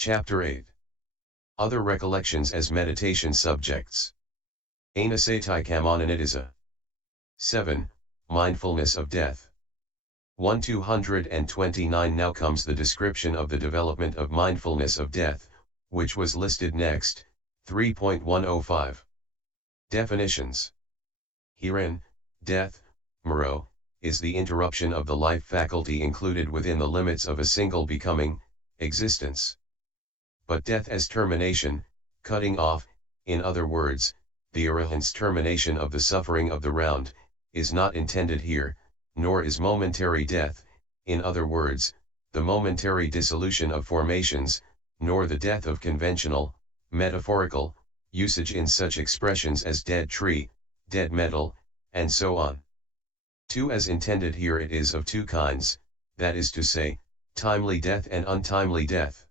Chapter 8. Other recollections as meditation subjects. Anasaitikamananitisa. 7. Mindfulness of death. 1229. Now comes the description of the development of mindfulness of death, which was listed next, 3.105. Definitions. Herein, death, moro, is the interruption of the life faculty included within the limits of a single becoming, existence. But death as termination, cutting off, in other words, the arahant's termination of the suffering of the round, is not intended here, nor is momentary death, in other words, the momentary dissolution of formations, nor the death of conventional, metaphorical, usage in such expressions as dead tree, dead metal, and so on. 2. As intended here it is of two kinds, that is to say, timely death and untimely death.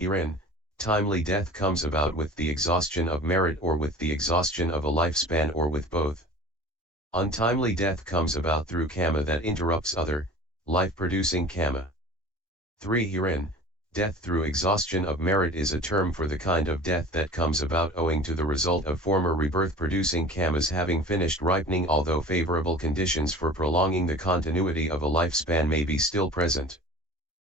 Herein, timely death comes about with the exhaustion of merit or with the exhaustion of a lifespan or with both. Untimely death comes about through karma that interrupts other, life-producing karma. 3. Herein, death through exhaustion of merit is a term for the kind of death that comes about owing to the result of former rebirth-producing karmas having finished ripening, although favorable conditions for prolonging the continuity of a lifespan may be still present.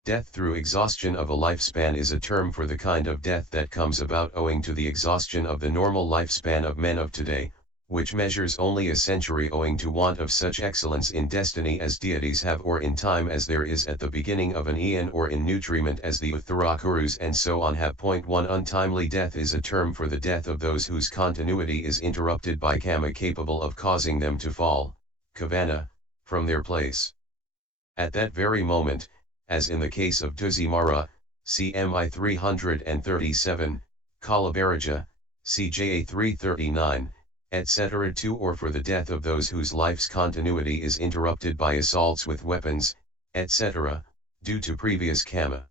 Death through exhaustion of a lifespan is a term for the kind of death that comes about owing to the exhaustion of the normal lifespan of men of today, which measures only a century owing to want of such excellence in destiny as deities have or in time as there is at the beginning of an eon or in nutriment as the Uttarakurus and so on have. 1. Untimely death is a term for the death of those whose continuity is interrupted by karma capable of causing them to fall, kavana, from their place. At that very moment, as in the case of Tuzimara, CMI 337, Kalabaraja, CJA 339, etc. 2. Or for the death of those whose life's continuity is interrupted by assaults with weapons, etc., due to previous karma.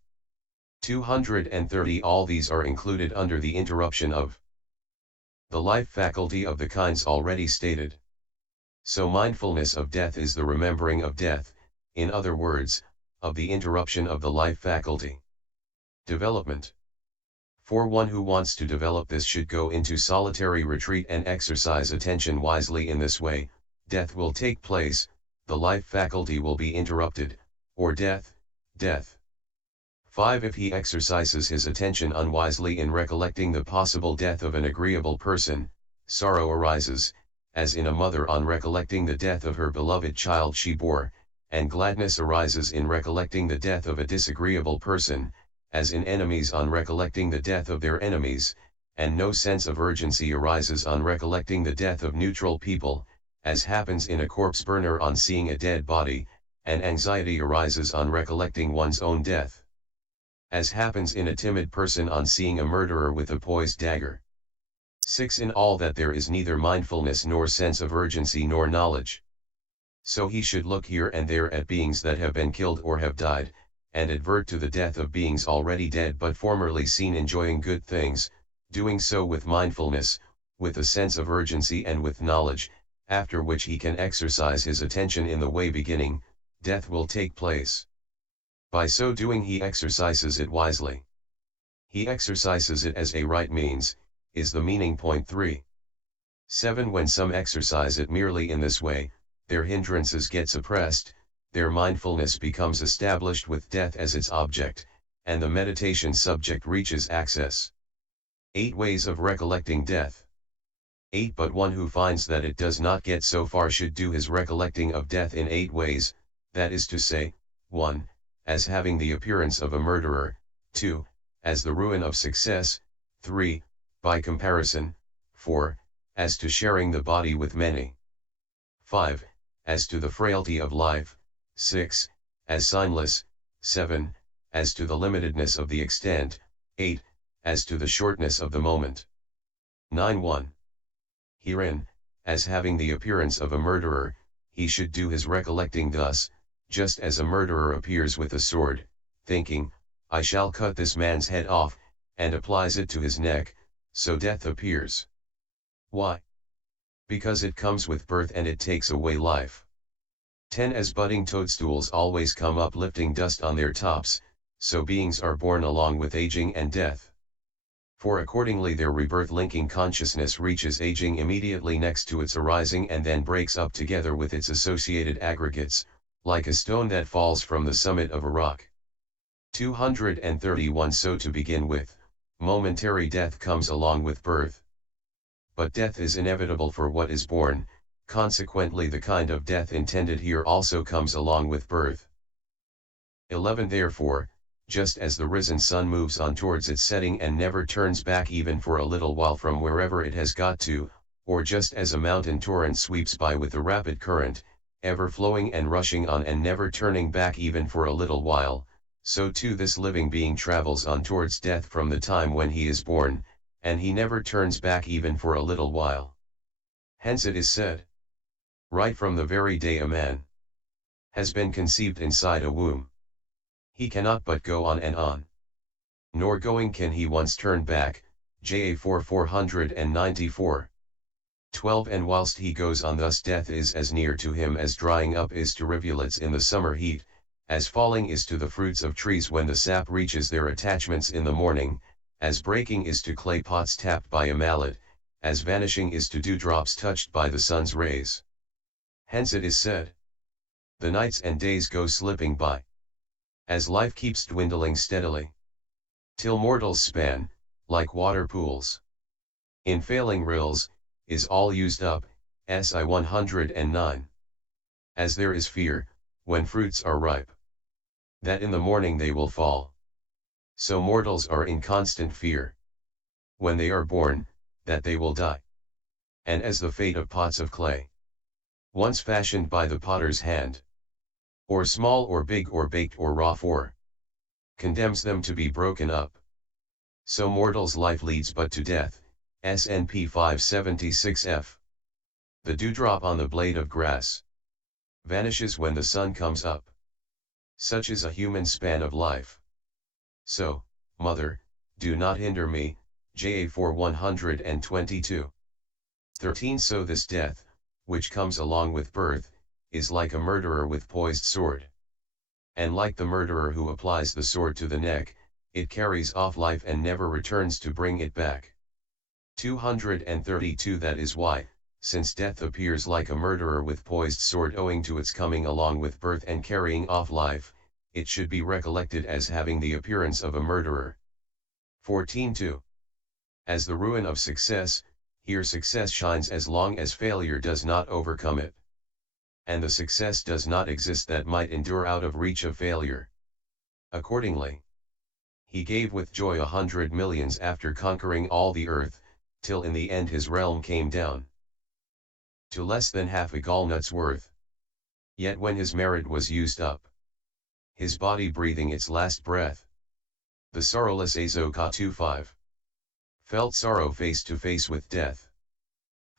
230. All these are included under the interruption of the life faculty of the kinds already stated. So mindfulness of death is the remembering of death, in other words, of the interruption of the life faculty. Development. For one who wants to develop this should go into solitary retreat and exercise attention wisely. In this way, death will take place, the life faculty will be interrupted, or death. 5. If he exercises his attention unwisely in recollecting the possible death of an agreeable person, sorrow arises, as in a mother on recollecting the death of her beloved child she bore, and gladness arises in recollecting the death of a disagreeable person, as in enemies on recollecting the death of their enemies, and no sense of urgency arises on recollecting the death of neutral people, as happens in a corpse burner on seeing a dead body, and anxiety arises on recollecting one's own death, as happens in a timid person on seeing a murderer with a poised dagger. 6. In all that there is neither mindfulness nor sense of urgency nor knowledge. So he should look here and there at beings that have been killed or have died, and advert to the death of beings already dead but formerly seen enjoying good things, doing so with mindfulness, with a sense of urgency and with knowledge, after which he can exercise his attention in the way beginning, death will take place. By so doing he exercises it wisely. He exercises it as a right means, is the meaning. 3. 7. When some exercise it merely in this way, their hindrances get suppressed, their mindfulness becomes established with death as its object, and the meditation subject reaches access. 8 Ways of recollecting death. 8 But one who finds that it does not get so far should do his recollecting of death in 8 ways, that is to say, 1. As having the appearance of a murderer, 2. As the ruin of success, 3. By comparison, 4. As to sharing the body with many, 5. As to the frailty of life, 6. As signless, 7. As to the limitedness of the extent, 8. As to the shortness of the moment. 9.1. Herein, as having the appearance of a murderer, he should do his recollecting thus, just as a murderer appears with a sword, thinking, I shall cut this man's head off, and applies it to his neck, so death appears. Why? Because it comes with birth and it takes away life. 10 As budding toadstools always come up lifting dust on their tops, so beings are born along with aging and death. For accordingly their rebirth linking consciousness reaches aging immediately next to its arising and then breaks up together with its associated aggregates, like a stone that falls from the summit of a rock. 231 So to begin with, momentary death comes along with birth. But death is inevitable for what is born, consequently the kind of death intended here also comes along with birth. 11 Therefore, just as the risen sun moves on towards its setting and never turns back even for a little while from wherever it has got to, or just as a mountain torrent sweeps by with a rapid current, ever flowing and rushing on and never turning back even for a little while, so too this living being travels on towards death from the time when he is born, and he never turns back even for a little while. Hence it is said, right from the very day a man has been conceived inside a womb, he cannot but go on and on. Nor going can he once turn back, Ja 494. 12 And whilst he goes on thus death is as near to him as drying up is to rivulets in the summer heat, as falling is to the fruits of trees when the sap reaches their attachments in the morning, as breaking is to clay pots tapped by a mallet, as vanishing is to dewdrops touched by the sun's rays. Hence it is said, the nights and days go slipping by, as life keeps dwindling steadily, till mortals span, like water pools, in failing rills, is all used up, SI 109. As there is fear, when fruits are ripe, that in the morning they will fall, so mortals are in constant fear, when they are born, that they will die. And as the fate of pots of clay, once fashioned by the potter's hand, or small or big or baked or raw condemns them to be broken up, so mortal's life leads but to death, SNP 576F. The dewdrop on the blade of grass vanishes when the sun comes up. Such is a human span of life. So, mother, do not hinder me, Ja 122. 13 So this death, which comes along with birth, is like a murderer with poised sword. And like the murderer who applies the sword to the neck, it carries off life and never returns to bring it back. 232 That is why, since death appears like a murderer with poised sword owing to its coming along with birth and carrying off life, it should be recollected as having the appearance of a murderer. 14.2 As the ruin of success, here success shines as long as failure does not overcome it. And the success does not exist that might endure out of reach of failure. Accordingly, he gave with joy 100 millions after conquering all the earth, till in the end his realm came down to less than half a gallnut's worth. Yet when his merit was used up, his body breathing its last breath, the sorrowless Azoka 25 felt sorrow face to face with death.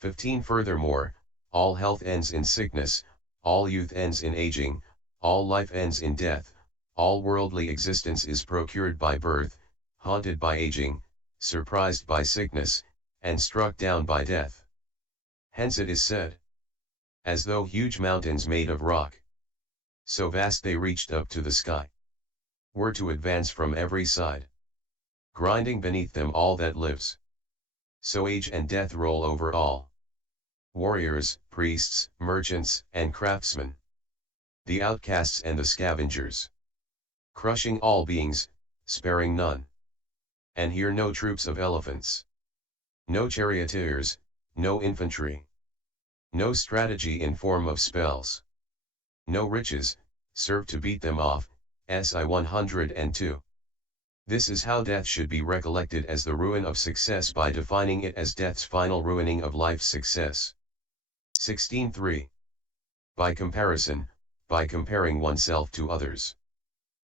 15 Furthermore, all health ends in sickness, all youth ends in aging, all life ends in death, all worldly existence is procured by birth, haunted by aging, surprised by sickness, and struck down by death. Hence it is said, as though huge mountains made of rock, so vast they reached up to the sky, were to advance from every side, grinding beneath them all that lives. So age and death roll over all. Warriors, priests, merchants, and craftsmen, the outcasts and the scavengers, crushing all beings, sparing none. And here no troops of elephants, no charioteers, no infantry, no strategy in form of spells, no riches, serve to beat them off, SI 102. This is how death should be recollected as the ruin of success by defining it as death's final ruining of life's success. 16.3. By comparison, by comparing oneself to others.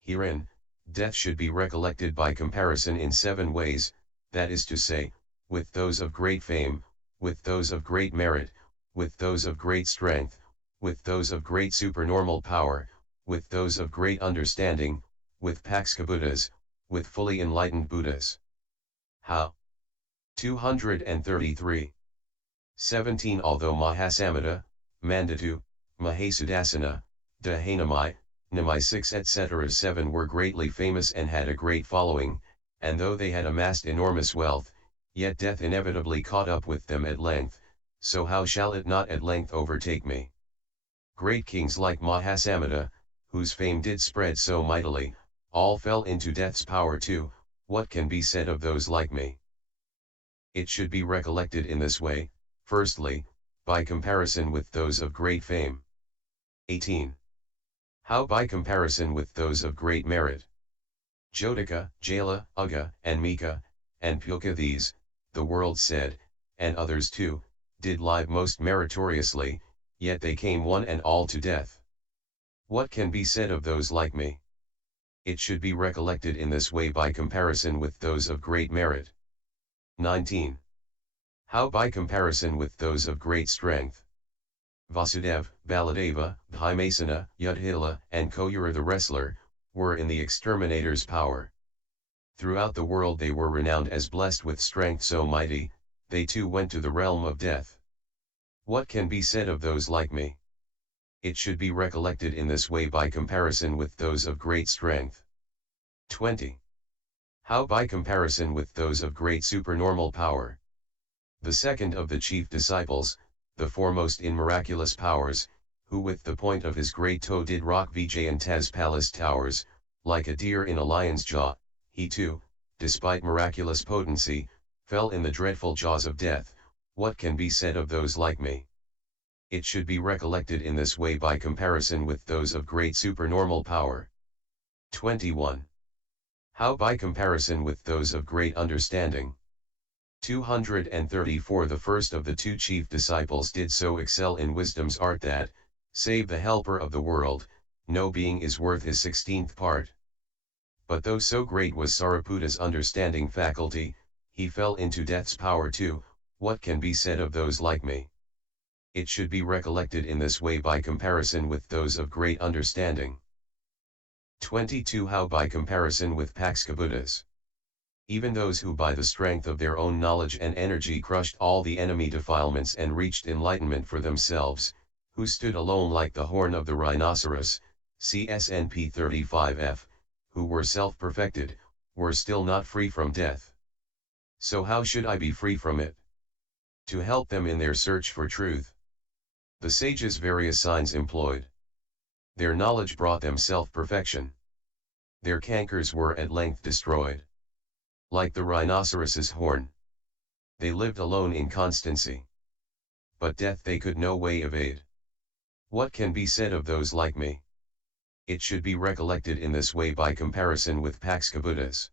Herein, death should be recollected by comparison in 7 ways, that is to say, with those of great fame, with those of great merit, with those of great strength, with those of great supernormal power, with those of great understanding, with Paksha Buddhas, with fully enlightened Buddhas. How? 233. 17 Although Mahasamada, Mandatu, Mahasudassana, Dahanamai, Namai 6 etc. 7 were greatly famous and had a great following, and though they had amassed enormous wealth, yet death inevitably caught up with them at length, so how shall it not at length overtake me? Great kings like Mahasamada, whose fame did spread so mightily, all fell into death's power too. What can be said of those like me? It should be recollected in this way, firstly, by comparison with those of great fame. 18. How by comparison with those of great merit? Jodhika, Jala, Ugga, and Mika, and Pulka, these, the world said, and others too, did live most meritoriously, yet they came one and all to death. What can be said of those like me? It should be recollected in this way by comparison with those of great merit. 19. How by comparison with those of great strength? Vasudeva, Baladeva, Bhimasena, Yudhila, and Koyura the wrestler, were in the exterminator's power. Throughout the world they were renowned as blessed with strength so mighty, they too went to the realm of death. What can be said of those like me? It should be recollected in this way by comparison with those of great strength. 20. How by comparison with those of great supernormal power? The second of the chief disciples, the foremost in miraculous powers, who with the point of his great toe did rock Vijayanta's palace towers, like a deer in a lion's jaw, he too, despite miraculous potency, fell in the dreadful jaws of death. What can be said of those like me? It should be recollected in this way by comparison with those of great supernormal power. 21. How by comparison with those of great understanding? 234. The first of the two chief disciples did so excel in wisdom's art that, save the helper of the world, no being is worth his 16th part. But though so great was Sariputta's understanding faculty, he fell into death's power too. What can be said of those like me? It should be recollected in this way by comparison with those of great understanding. 22. How by comparison with Paksha Buddhas? Even those who by the strength of their own knowledge and energy crushed all the enemy defilements and reached enlightenment for themselves, who stood alone like the horn of the rhinoceros, CSNP 35F, who were self-perfected, were still not free from death. So how should I be free from it? To help them in their search for truth. The sages various signs employed. Their knowledge brought them self-perfection. Their cankers were at length destroyed. Like the rhinoceros's horn. They lived alone in constancy. But death they could no way evade. What can be said of those like me? It should be recollected in this way by comparison with Paksha Buddhas.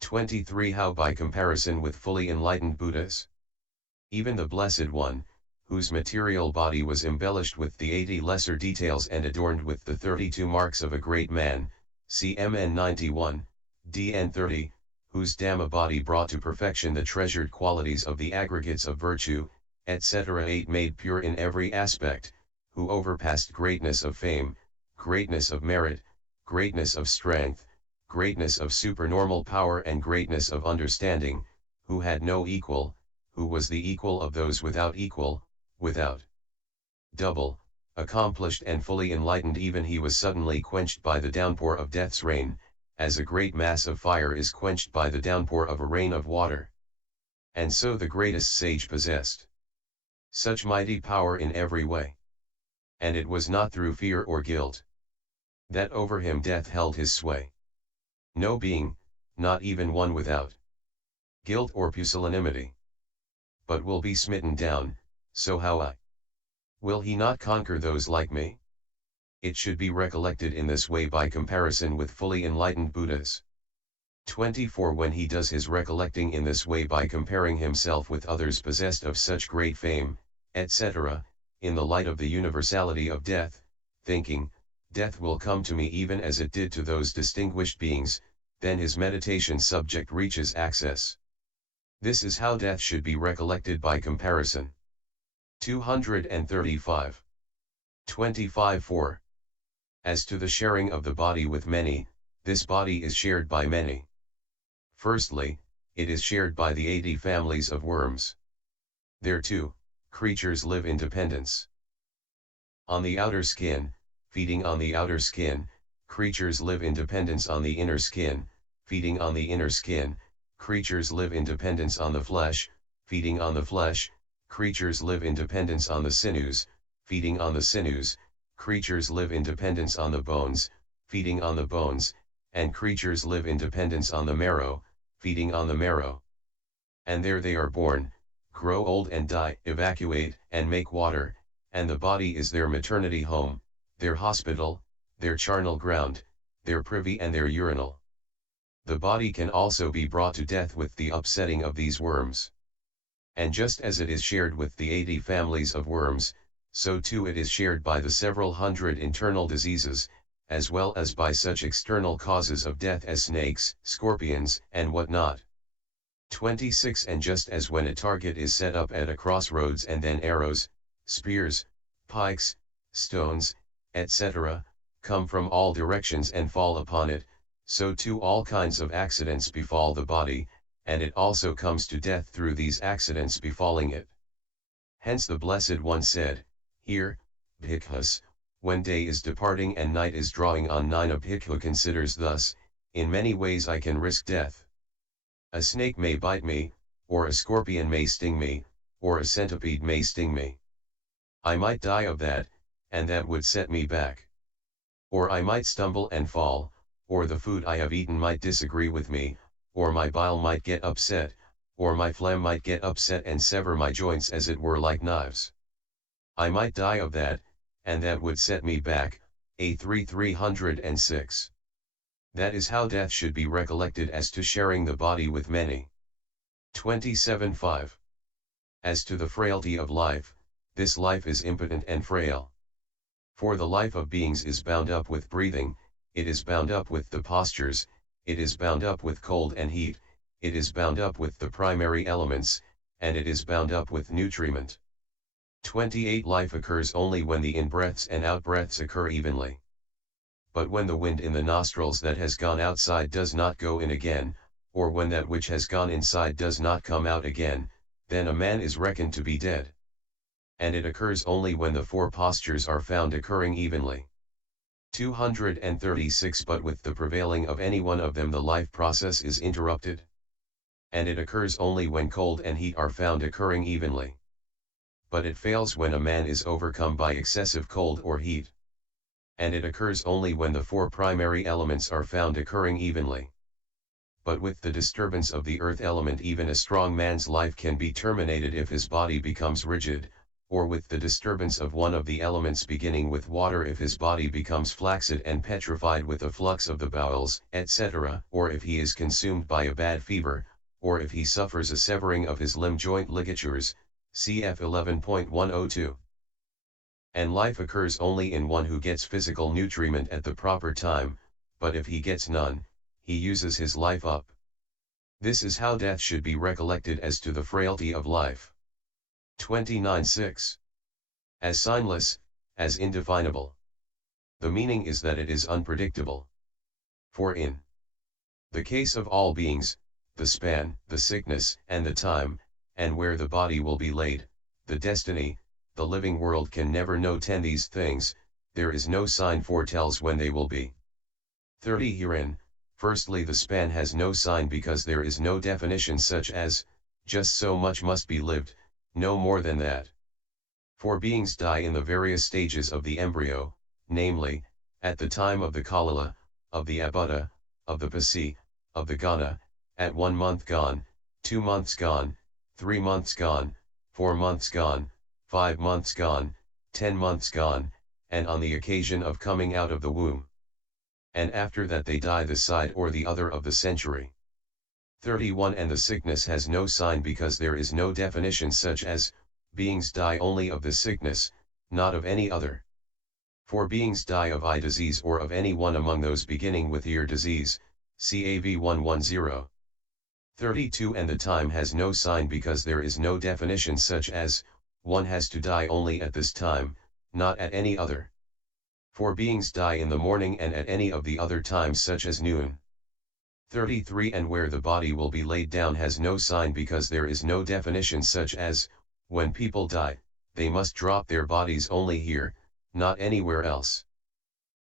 23. How by comparison with fully enlightened Buddhas? Even the Blessed One, whose material body was embellished with the 80 lesser details and adorned with the 32 marks of a great man, CMN 91, DN 30, whose Dhamma body brought to perfection the treasured qualities of the aggregates of virtue, etc. 8 made pure in every aspect, who overpassed greatness of fame, greatness of merit, greatness of strength, greatness of supernormal power and greatness of understanding, who had no equal, who was the equal of those without equal, without double, accomplished and fully enlightened. Even he was suddenly quenched by the downpour of death's rain, as a great mass of fire is quenched by the downpour of a rain of water. And so the greatest sage possessed such mighty power in every way. And it was not through fear or guilt that over him death held his sway. No being, not even one without guilt or pusillanimity, but will be smitten down. So how will he not conquer those like me? It should be recollected in this way by comparison with fully enlightened Buddhas. 24. When he does his recollecting in this way by comparing himself with others possessed of such great fame, etc., in the light of the universality of death, thinking, death will come to me even as it did to those distinguished beings, then his meditation subject reaches access. This is how death should be recollected by comparison. 235. 25.4. As to the sharing of the body with many, this body is shared by many. Firstly, it is shared by the 80 families of worms. There too, creatures live in dependence on the outer skin, feeding on the outer skin, creatures live in dependence on the inner skin, feeding on the inner skin, creatures live in dependence on the flesh, feeding on the flesh, creatures live in dependence on the sinews, feeding on the sinews, creatures live in dependence on the bones, feeding on the bones, and creatures live in dependence on the marrow, feeding on the marrow. And there they are born, grow old and die, evacuate and make water, and the body is their maternity home, their hospital, their charnel ground, their privy and their urinal. The body can also be brought to death with the upsetting of these worms. And just as it is shared with the 80 families of worms, so too it is shared by the several hundred internal diseases, as well as by such external causes of death as snakes, scorpions, and whatnot. 26. And just as when a target is set up at a crossroads and then arrows, spears, pikes, stones, etc., come from all directions and fall upon it, so too all kinds of accidents befall the body, and it also comes to death through these accidents befalling it. Hence the Blessed One said, here, Bhikkhus, when day is departing and night is drawing on, a bhikkhu considers thus, in many ways I can risk death. A snake may bite me, or a scorpion may sting me, or a centipede may sting me. I might die of that, and that would set me back. Or I might stumble and fall, or the food I have eaten might disagree with me, or my bile might get upset, or my phlegm might get upset and sever my joints as it were like knives. I might die of that, and that would set me back. A3 306. That is how death should be recollected as to sharing the body with many. 27.5. As to the frailty of life, this life is impotent and frail. For the life of beings is bound up with breathing, it is bound up with the postures, it is bound up with cold and heat, it is bound up with the primary elements, and it is bound up with nutriment. 28. Life occurs only when the in-breaths and out-breaths occur evenly. But when the wind in the nostrils that has gone outside does not go in again, or when that which has gone inside does not come out again, then a man is reckoned to be dead. And it occurs only when the four postures are found occurring evenly. 236. But with the prevailing of any one of them the life process is interrupted. And it occurs only when cold and heat are found occurring evenly. But it fails when a man is overcome by excessive cold or heat. And it occurs only when the four primary elements are found occurring evenly. But with the disturbance of the earth element even a strong man's life can be terminated if his body becomes rigid, or with the disturbance of one of the elements beginning with water if his body becomes flaccid and petrified with a flux of the bowels, etc., or if he is consumed by a bad fever, or if he suffers a severing of his limb joint ligatures, cf 11.102. And life occurs only in one who gets physical nutriment at the proper time, but if he gets none, he uses his life up. This is how death should be recollected as to the frailty of life. 29.6. As signless, as indefinable. The meaning is that it is unpredictable. For in the case of all beings, the span, the sickness, and the time, and where the body will be laid, the destiny, the living world can never know 10 these things, there is no sign foretells when they will be. 30. Herein, firstly the span has no sign because there is no definition such as, just so much must be lived, no more than that. For beings die in the various stages of the embryo, namely, at the time of the Kalala, of the Abhuddha, of the Pasi, of the Ghana, at 1 month gone, 2 months gone, 3 months gone, 4 months gone, 5 months gone, 10 months gone, and on the occasion of coming out of the womb. And after that they die the side or the other of the century. 31. And the sickness has no sign because there is no definition such as, beings die only of the sickness, not of any other. For beings die of eye disease or of any one among those beginning with ear disease, CAV 110. 32. And the time has no sign because there is no definition such as, one has to die only at this time, not at any other. For beings die in the morning and at any of the other times such as noon. 33. And where the body will be laid down has no sign because there is no definition such as, when people die, they must drop their bodies only here, not anywhere else.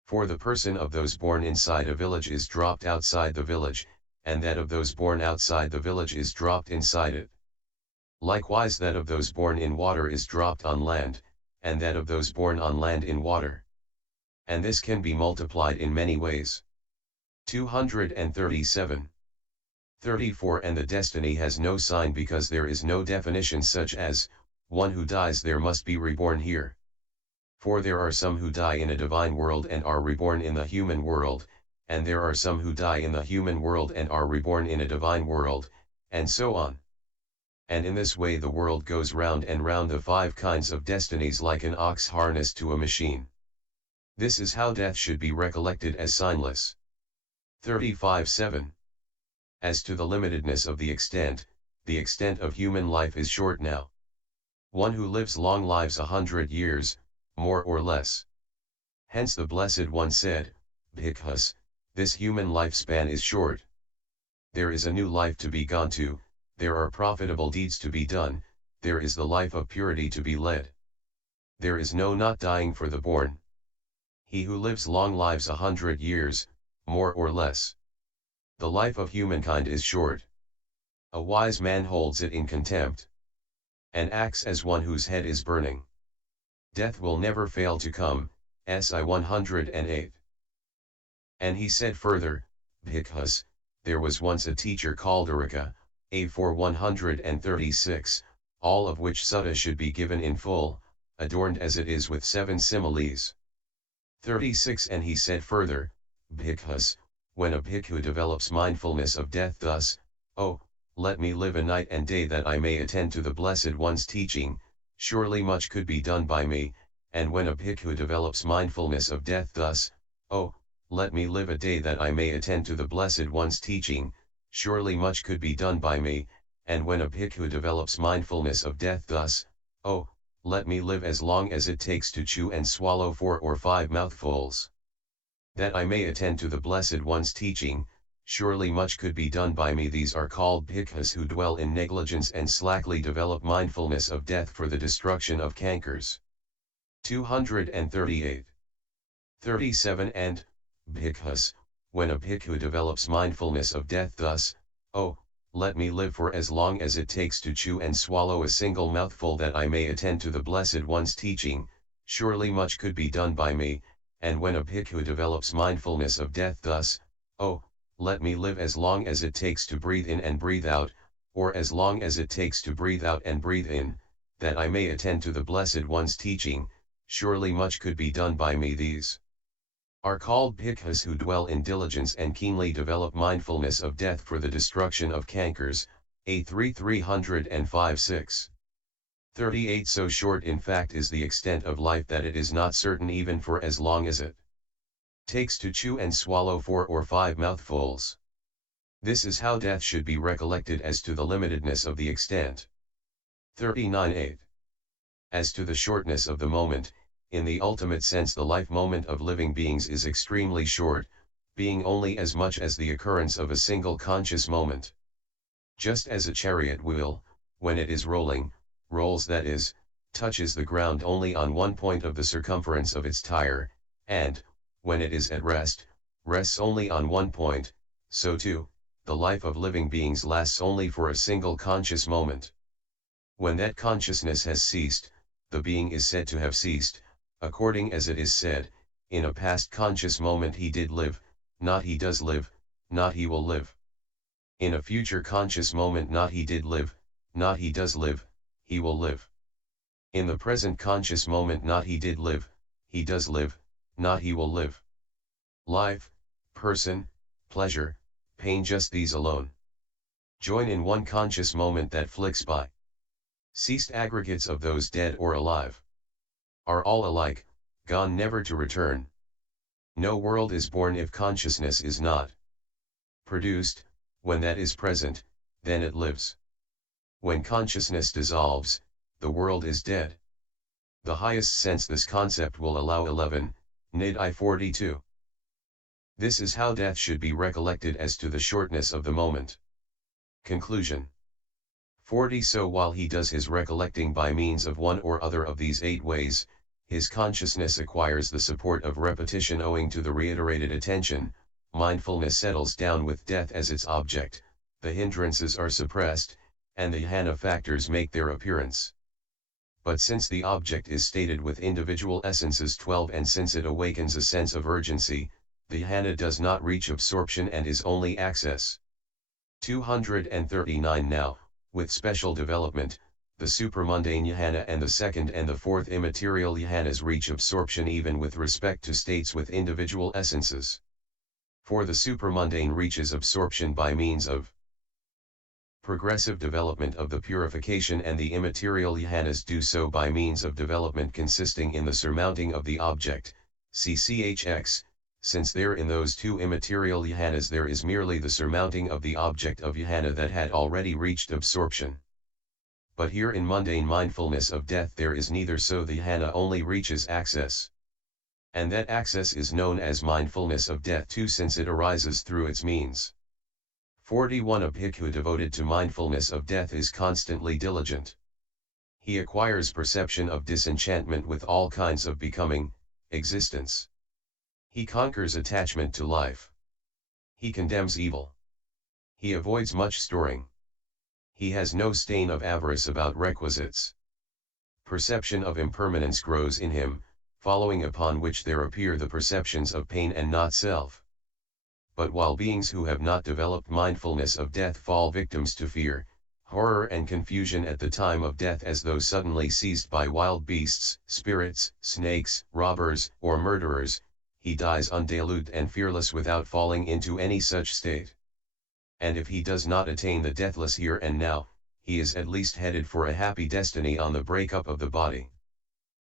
For the person of those born inside a village is dropped outside the village, and that of those born outside the village is dropped inside it. Likewise that of those born in water is dropped on land, and that of those born on land in water. And this can be multiplied in many ways. 237. 34 And the destiny has no sign because there is no definition such as, one who dies there must be reborn here. For there are some who die in a divine world and are reborn in the human world, and there are some who die in the human world and are reborn in a divine world, and so on. And in this way the world goes round and round the 5 kinds of destinies like an ox harnessed to a machine. This is how death should be recollected as signless. 35.7. As to the limitedness of the extent of human life is short now. One who lives long lives 100 years, more or less. Hence the Blessed One said, Bhikkhus, this human lifespan is short. There is a new life to be gone to, there are profitable deeds to be done, there is the life of purity to be led. There is no not dying for the born. He who lives long lives 100 years, more or less. The life of humankind is short. A wise man holds it in contempt, and acts as one whose head is burning. Death will never fail to come, SI 108. And he said further, Bhikkhus, there was once a teacher called Arika, A4 136, all of which sutta should be given in full, adorned as it is with 7 similes. 36 And he said further, Bhikkhus, when a bhikkhu develops mindfulness of death thus, oh, let me live a night and day that I may attend to the Blessed One's teaching, surely much could be done by me, and when a bhikkhu develops mindfulness of death thus, oh, let me live a day that I may attend to the Blessed One's teaching, surely much could be done by me, and when a bhikkhu develops mindfulness of death thus, oh, let me live as long as it takes to chew and swallow 4 or 5 mouthfuls, that I may attend to the Blessed One's teaching, surely much could be done by me. These are called bhikkhus who dwell in negligence and slackly develop mindfulness of death for the destruction of cankers. 238. 37 And, bhikkhus, when a bhikkhu develops mindfulness of death thus, oh, let me live for as long as it takes to chew and swallow a single mouthful that I may attend to the Blessed One's teaching, surely much could be done by me, and when a bhikkhu develops mindfulness of death thus, oh, let me live as long as it takes to breathe in and breathe out, or as long as it takes to breathe out and breathe in, that I may attend to the Blessed One's teaching, surely much could be done by me. These are called bhikkhus who dwell in diligence and keenly develop mindfulness of death for the destruction of cankers, A3 305-6. 38 So short in fact is the extent of life that it is not certain even for as long as it takes to chew and swallow 4 or 5 mouthfuls. This is how death should be recollected as to the limitedness of the extent. 39.8. As to the shortness of the moment, in the ultimate sense the life moment of living beings is extremely short, being only as much as the occurrence of a single conscious moment. Just as a chariot wheel, when it is rolling, rolls that is, touches the ground only on one point of the circumference of its tire, and, when it is at rest, rests only on one point, so too, the life of living beings lasts only for a single conscious moment. When that consciousness has ceased, the being is said to have ceased, according as it is said, in a past conscious moment he did live, not he does live, not he will live. In a future conscious moment not he did live, not he does live, he will live. In the present conscious moment not he did live, he does live, not he will live. Life, person, pleasure, pain, just these alone join in one conscious moment that flicks by. Ceased aggregates of those dead or alive are all alike, gone never to return. No world is born if consciousness is not produced. When that is present, then it lives. When consciousness dissolves, the world is dead. The highest sense this concept will allow. 11, Nid I 42. This is how death should be recollected as to the shortness of the moment. Conclusion. 40 So while he does his recollecting by means of one or other of these 8 ways, his consciousness acquires the support of repetition owing to the reiterated attention, mindfulness settles down with death as its object, the hindrances are suppressed, and the jhana factors make their appearance. But since the object is stated with individual essences 12 and since it awakens a sense of urgency, the jhana does not reach absorption and is only access. 239 Now, with special development, the supramundane jhana and the second and the fourth immaterial jhanas reach absorption even with respect to states with individual essences. For the supramundane reaches absorption by means of progressive development of the purification, and the immaterial jhanas do so by means of development consisting in the surmounting of the object, cchx, since there in those two immaterial jhanas there is merely the surmounting of the object of jhana that had already reached absorption. But here in mundane mindfulness of death there is neither, so the jhana only reaches access. And that access is known as mindfulness of death too, since it arises through its means. 41 A bhikkhu devoted to mindfulness of death is constantly diligent. He acquires perception of disenchantment with all kinds of becoming, existence. He conquers attachment to life. He condemns evil. He avoids much storing. He has no stain of avarice about requisites. Perception of impermanence grows in him, following upon which there appear the perceptions of pain and not self. But while beings who have not developed mindfulness of death fall victims to fear, horror and confusion at the time of death as though suddenly seized by wild beasts, spirits, snakes, robbers, or murderers, he dies undeluded and fearless without falling into any such state. And if he does not attain the deathless here and now, he is at least headed for a happy destiny on the breakup of the body.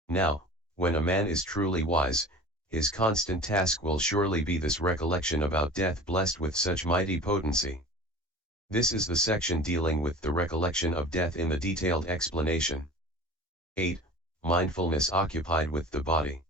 Now, when a man is truly wise, his constant task will surely be this recollection about death blessed with such mighty potency. This is the section dealing with the recollection of death in the detailed explanation. 8. Mindfulness occupied with the body.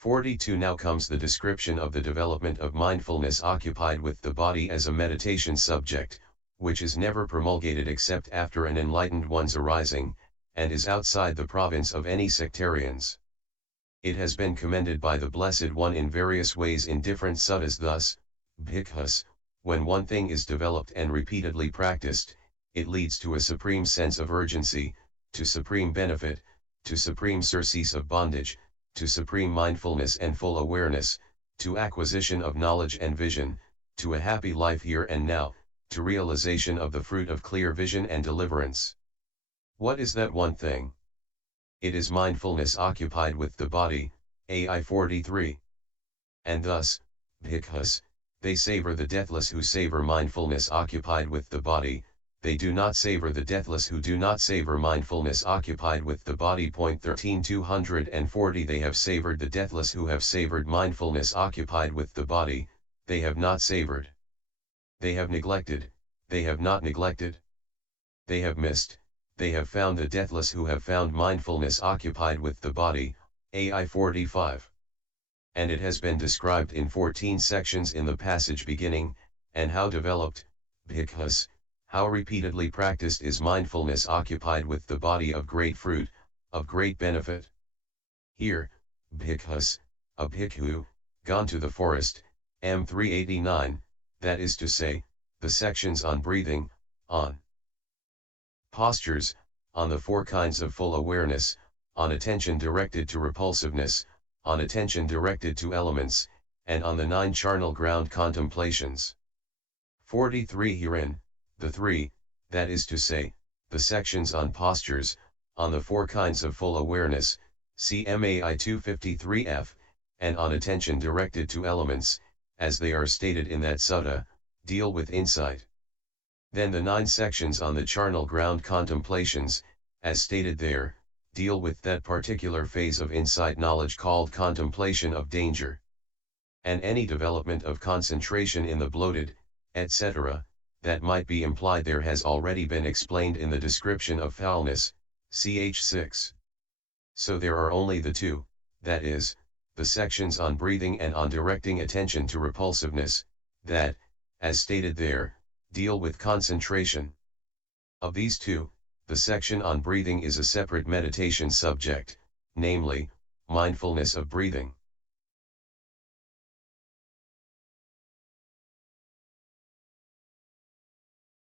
42 Now comes the description of the development of mindfulness occupied with the body as a meditation subject, which is never promulgated except after an enlightened one's arising, and is outside the province of any sectarians. It has been commended by the Blessed One in various ways in different suttas thus, Bhikkhus, when one thing is developed and repeatedly practiced, it leads to a supreme sense of urgency, to supreme benefit, to supreme surcease of bondage, to supreme mindfulness and full awareness, to acquisition of knowledge and vision, to a happy life here and now, to realization of the fruit of clear vision and deliverance. What is that one thing? It is mindfulness occupied with the body, AI 43. And thus, Bhikkhus, they savor the deathless who savor mindfulness occupied with the body, they do not savor the deathless who do not savor mindfulness occupied with the body. 13 240 They have savored the deathless who have savored mindfulness occupied with the body, they have not savored. They have neglected, they have not neglected. They have missed, they have found the deathless who have found mindfulness occupied with the body, AI 45. And it has been described in 14 sections in the passage beginning, and how developed, Bhikkhus, how repeatedly practiced is mindfulness occupied with the body of great fruit, of great benefit. Here, Bhikkhus, a bhikkhu, gone to the forest, M 389, that is to say, the sections on breathing, on postures, on the four kinds of full awareness, on attention directed to repulsiveness, on attention directed to elements, and on the 9 charnel ground contemplations. 43 Herein, the 3, that is to say, the sections on postures, on the 4 kinds of full awareness, CMAI 253F, and on attention directed to elements, as they are stated in that sutta, deal with insight. Then the 9 sections on the charnel ground contemplations, as stated there, deal with that particular phase of insight knowledge called contemplation of danger. And any development of concentration in the bloated, etc., that might be implied there has already been explained in the description of foulness, ch 6. So there are only the 2, that is, the sections on breathing and on directing attention to repulsiveness, that, as stated there, deal with concentration. Of these 2, the section on breathing is a separate meditation subject, namely, Mindfulness of breathing.